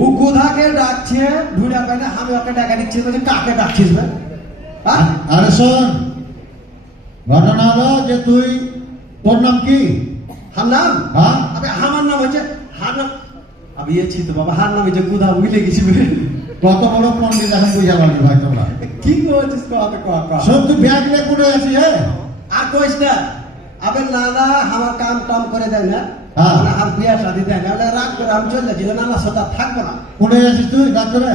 ও কোথাকে ডাকছে ঢুড়া পাইলে আমি ওকে ডাকা দিচ্ছি বলে কাকে ডাকছিস ভাই? আরে শোন, ঘটনা হলো যে তোর নাম কি? হান্নান? হ্যাঁ, আবে আমার নাম হচ্ছে হান্নান। আমি এছি তো বাবা, হার নাম হচ্ছে কোথা ভুলে গেছি। কত বড় পন্ডিত এখন বুঝা পারবি ভাই তোমরা। কি করছিস তো আবে কথা? শোন, তুই ব্যাগ নিয়ে কোথায় আছিস? হ্যাঁ, আর কইস না। আবে নানা আমার কাম টাম করে দেয় না, হ্যাঁ। মানে আর বিয়া শাদি দেয় না, ওটা রাগ করে আমি চলে যাচ্ছি। নানা সাথে থাকবো না। কোথায় আছিস তুই ডাক্তারে?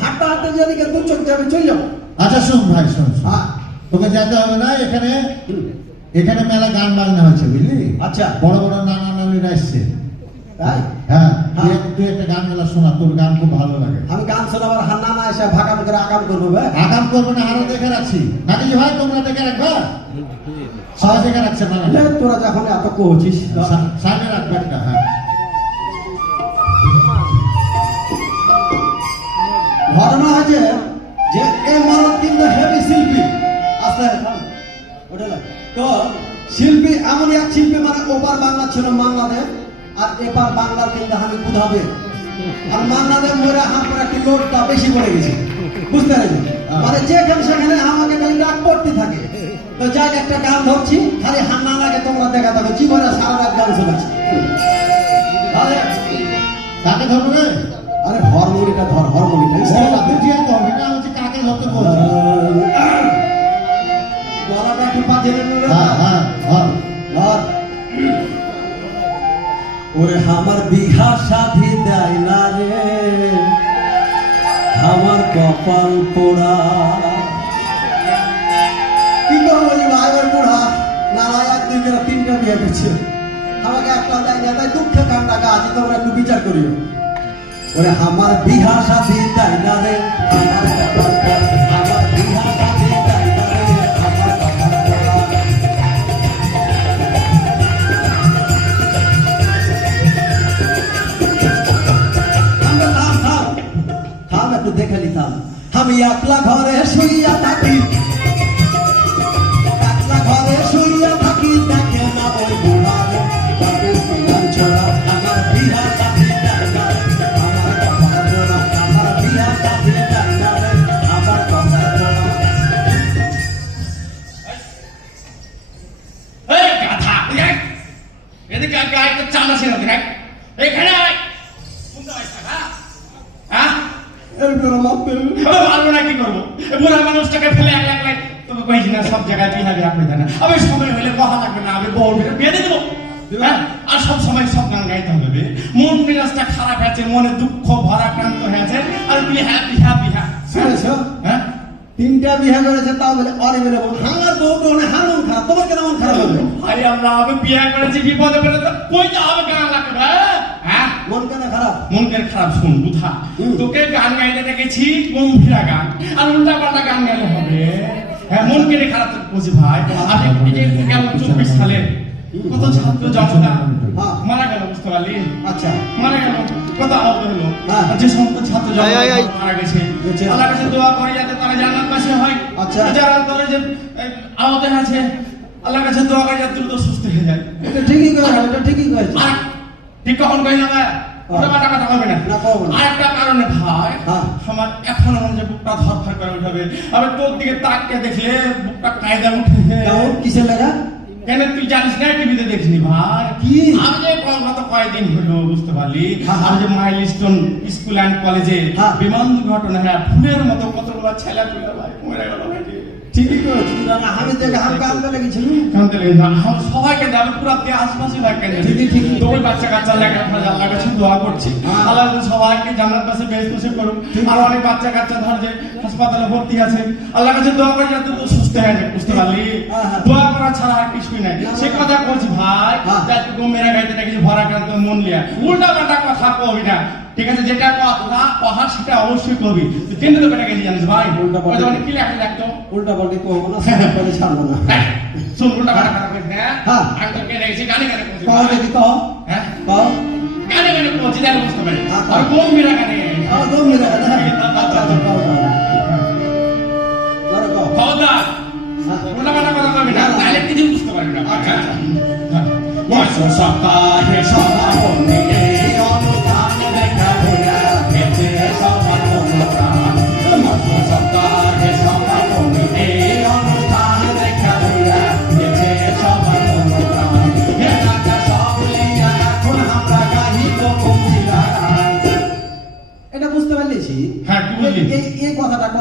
হাঁটতে হাঁটতে যদি দু চোখ যাবে চলে যাবো। আচ্ছা শোন ভাই, শোন শোন। হ্যাঁ, তোকে যেতে হবে না। এখানে মেলা গান বাজনা হচ্ছে বুঝলি? আচ্ছা। বড় বড় নানা নানিরা এসছে। তাই? হ্যাঁ, হ্যাঁ। তুই একটা গান মেলা শোনা, তোর গান খুব ভালো লাগে। আমি গান শোনাবার হান্নানা এসে ভাগাম করে আকাম করবো ভাই। আগাম করবো না, আরো দেখে রাখছি নাকি যে ভাই তোমরা দেখে রাখবা। সবাই দেখে রাখছে না? তোরা যখন এত কহছিস সামনে রাখবে একটা। হ্যাঁ, ঘটনা হয়েছে যে এই মানুষ কিন্তু হেভি শিল্পী। আস্তে ওটা লাগে তো শিল্পী, এমন এক শিল্পী মানে ওপার বাংলা ছিল বাংলাদেশ, আর এপার বাংলার কিন্তু আমি বুঝাবে। আর বাংলাদেশ মরে আমার একটু লোডটা বেশি পড়ে গেছে, বুঝতে পেরেছি? মানে যেখানে সেখানে আমাকে খালি ডাক পড়তে থাকে। তো যাই একটা গান ধরছি, খালি হান্নানাকে তোমরা দেখা থাকো, জীবনে সারা রাত গান শোনাচ্ছি। কাকে ধরবে? আরে হরমোনিটা ধর, হরমোনিটা কাকে ধরতে বলছে? গলাটা একটু বাজে ওরে আমার বিহা সাধি দেয় না রে, আমার কপাল পোড়া। কি করবো ভাইয়ের পোড়া? নানা এক দুই করে তিনটা বিয়ে করছে, আমাকে একটা দেয় না, তাই দুঃখে কান্না গাছ। তোমরা একটু বিচার করিও। ওরে আমার বিহা সাথী তাই না রে, আমার কপাল পোড়া, আমার বিহা সাথী তাই না রে, আমার কপাল পোড়া। থাম একটু দেখে নিতাম। আমি একলা ঘরে শুইয়া থাকি, একলা ঘরে শুইয়া থাকি, দেখে না বই বুড়ারে ছোড়া। আমার বিহা সাথী তাই না রে, আমার কপাল পোড়া, আমার বিহা সাথী তাই না রে, আমার কপাল পোড়া। এই গাধা, এদিকে গাড়িতে চাল আছে না দেখ, এখানে আয়। শুনতে পাইছ না? হ্যাঁ, পারবো না, কি করবো? বুড়া মানুষটাকে ফেলে একলাই তোকে কইছি না সব জায়গায় বিয়ে বিয়ে আপনি জানা। আমি সময় হলে কথা থাকবে না, আমি বউ বিয়ে দিয়ে দেবো। হ্যাঁ, আর সব সময় সব গান গাইতে হবে। মন মেজাজটা খারাপ আছে, মনে দুঃখ ভরাক্রান্ত হয়েছে, আর বিহা বিহা বিহা। শুনেছো? হ্যাঁ, তিনটা বিয়ে করেছে, তাও বলে অরে বেলে বল হাঙ্গার বউটা অনেক হার মন খারাপ। তোমার কেন মন খারাপ হবে? আরে আল্লাহ, আমি বিয়ে করেছি বিপদে পড়ে তো কইতে হবে গান লাগবে। হ্যাঁ, মন কেন খারাপ? মনকে খারাপ শুন বুধা, তোকে গান গাইতে দেখেছি গম্ভীরা গান, আর উল্টা পাল্টা গান গাইলে হবে? হ্যাঁ, মনকে খারাপ বলছি ভাই। আর এই যে গেল 24 সালে কত ছাত্র জনতা মারা গেল, বুঝতে পারলি? আচ্ছা, মারা গেল, কত আহত হলো। হ্যাঁ। যে সমস্ত ছাত্র জনতা মারা গেছে, আল্লাহর কাছে দোয়া করি যাতে তারা জান্নাতবাসী হয়। আচ্ছা। যারা তারা যে আহত আছে, আল্লাহর কাছে দোয়া করি যাতে দ্রুত সুস্থ হয়ে যায়। এটা ঠিকই করেছে, এটা ঠিকই করেছে। আর ঠিক কখন কই না ভাই, ওটা কথা বলবে না। না, কখনো না। আর একটা কারণে ভাই, হ্যাঁ। আমার এখনো মনে হয় বুকটা ধরফর করে উঠাবে। আমি তোর দিকে তাকিয়ে দেখলে বুকটা কায়দা উঠে। কেমন কিসের লাগা? কেন তুই জানিস না, টিভিতে দেখিসনি ভাই? কি? আমি যে গত কয়েকদিন হলো, বুঝতে পারলি? হ্যাঁ। আমি যে মাইলস্টোন স্কুল অ্যান্ড কলেজে হ্যাঁ। বিমান দুর্ঘটনা, হ্যাঁ, ফুলের মতো কতগুলো ছেলে পেলে ভাই মরে গেল ভাই। ঠিকই করেছে। আমি দেখে আমি কান পেলে গেছিলাম। কানতে লেগে না, আমার সবাইকে যাবে পুরো আশপাশে লাগে। ঠিকই, ঠিকই। তো ওই বাচ্চা কাচ্চা লেখাপড়া আল্লাহর কাছে দোয়া করছি, হ্যাঁ। আল্লাহ সবাইকে জান্নাত পাশে বেশ বসে করুক। আর অনেক বাচ্চা কাচ্চা ধর যে হাসপাতালে ভর্তি আছে, আল্লাহর কাছে দোয়া করি যাতে তো সুস্থ হয়ে যায়, বুঝতে পারলি? হ্যাঁ, হ্যাঁ। দোয়া করা ছাড়া আর কিছুই নাই। সে কথা বলছি ভাই, হ্যাঁ। যাতে মেরা গাইতে কিছু ভরাক্রান্ত মন লিয়া উল্টা পাল্টা কথা কবি না, ঠিক আছে? যেটা কথা কহা সেটা অবশ্যই কবি। কিন্তু তো কেটে গেছি জানিস ভাই, উল্টা পাল্টা কি লেখা লাগতো? উল্টা পাল্টি করবো না, সামনে পরে ছাড়বো না। শুন, উল্টা পাল্টা কথা কইস না। হ্যাঁ। আমি তো কেটে গেছি, গানে গানে কইছি। কও দেখি, কও হ্যাঁ, কও। গানে গানে কইছি, যাই বুঝতে পারি। হ্যাঁ, আর কোন মেরা গানে? দম মেরে আচ্ছা আচ্ছা, কও কও। খবরদার উল্টা পাল্টা কথা কবি না, তাহলে কিছু বুঝতে পারবি না। আচ্ছা, সপ্তাহে সভা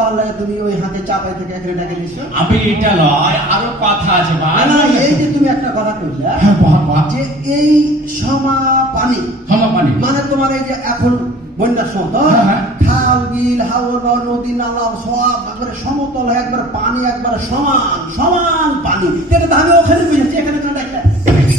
গাওয়ার লাগে তুমি ওই হাতে চাপাই থেকে এখানে ডাকে নিছো? আমি এটা লয়, আরো কথা আছে ভাই। না, না, এই যে তুমি একটা কথা কইলে হ্যাঁ, বাহ, বাহ। যে এই সমা পানি ক্ষমা পানি। মানে তোমার এই যে এখন বন্যার সময় তো হ্যাঁ, হ্যাঁ। খাল বিল হাওর নদী নালা সব একবারে সমতল হয়ে একবার পানি একবারে সমান সমান পানি, এটা তো আমি ওখানে বুঝেছি, এখানে কেন ডাকলে